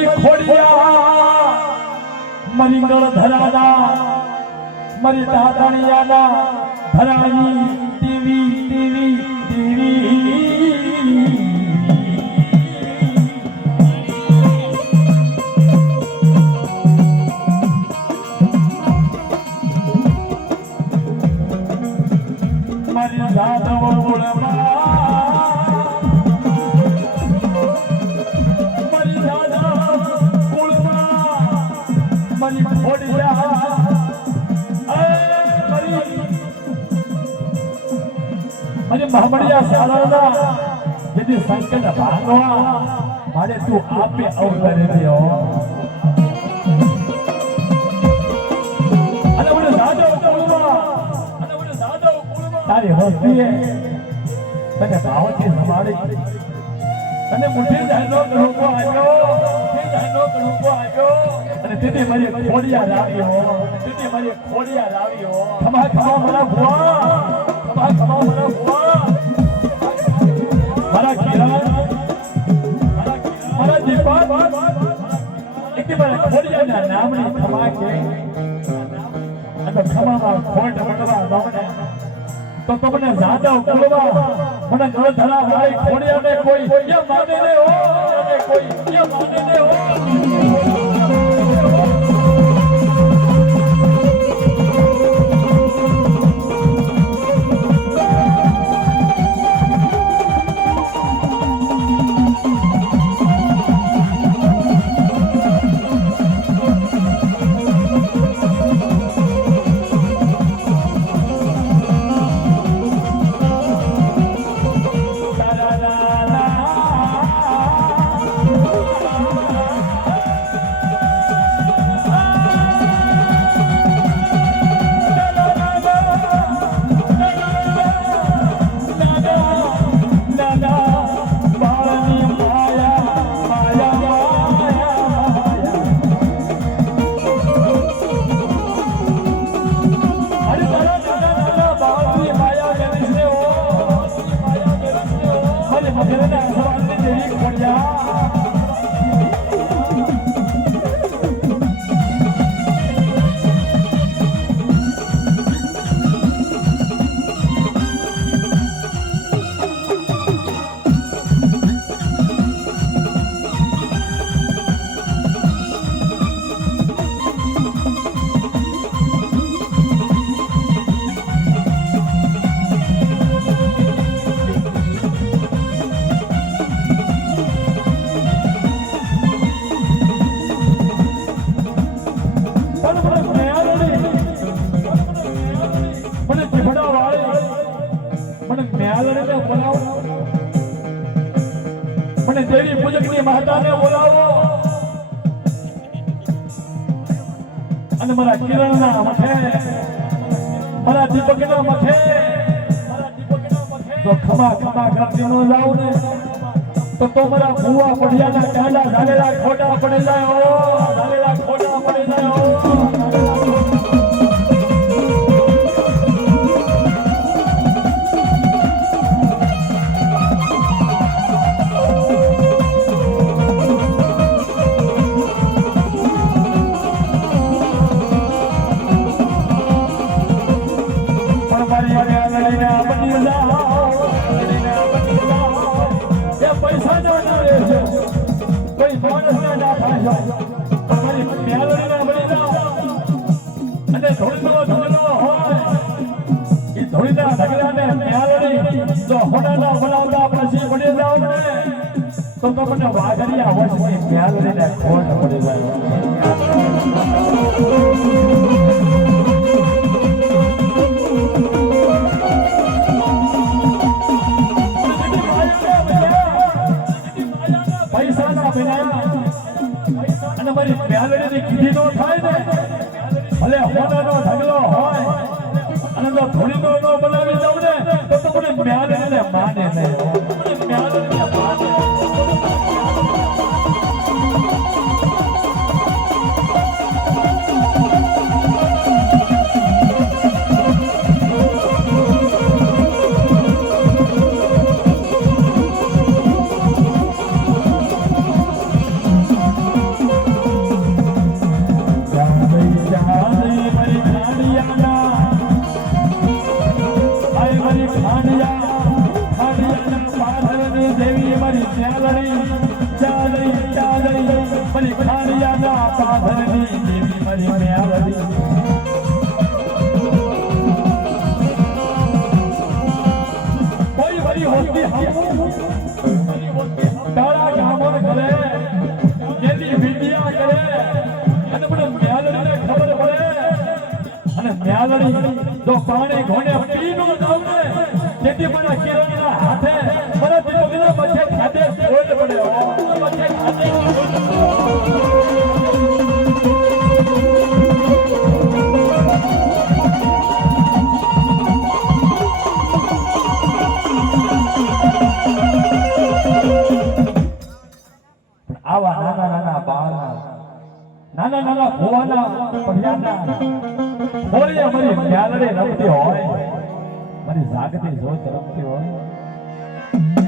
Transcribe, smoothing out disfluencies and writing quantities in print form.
મારી ખોડિયા મારી ગળ ધરાના મારી દાદાણીયાના ધરાની ટીવી ટીવી ટીવી મારી દાદવ બોલમાં મારી દાદા બોલમાં મારી ખોડિયા મારી મહામડિયા સાલાના જેથી સંકટ ભાગવા મારે તું આપે અવતરે દેવો અને મને દાદા તારી હસ્તીએ તને ભાવથી સંભાળી અને મુઠ્ઠી જાયનો કણકો આવ્યો અને તેથી મારી ખોડિયા લાવ્યો ખમા ખમા મારા ભુવા મારા કિરણ મારા દીપા એક મારા ખોડિયાના નામની ખમા કે અને ખમામાં ખોટ બટવા નમને તો તમને જાદવ કુળવા મને ગળ ધરા વાળી ખોડિયાને કોઈ એ માને ને હો અને કોઈ એ માને ને હો મને દેવી પૂજકની માતાને બોલાવો અને મારા કિરણના મથે મારા દીપકના મથે તો ખમા કરતી નો જાવ ને તો મારા ભુવા પડિયાના કાંડા ઝાલેલા ખોટા પડી જાય તો મને વાઘરિયા વર્ષની ખ્યાલ લઈને ખોટ પડી જાય પૈસાના બિના અને મારી મ્યાલડીની કીધી નો થાય ને ભલે હોનાનો ઢગલો હોય અને જો થોડીનો નો બનાવી દઉં ને તો મને મ્યાલડીને માને નહીં મ્યાલડીને માને મારી ચાલણી મારી ખાડિયાના પાધરની દેવી મારી મેલડી કોઈ વળી હોતી તારા ગામોને કરે જેની વિદ્યા કરે અને મને મેલડીને ખબર પડે અને મેલડી જો પાણી ઘોડે પી નો જાવ ને જેથી મારા કિરણના હાથે મને દિલોના મધ્ય ખાતે છોડ પડ્યો મધ્ય ખાતે આવા નાના બાળા નાના ભુવાના પગલાના હોળી અમારી મ્યાલડે રમતી હોય મારી જાગતી જોત રમતી હોય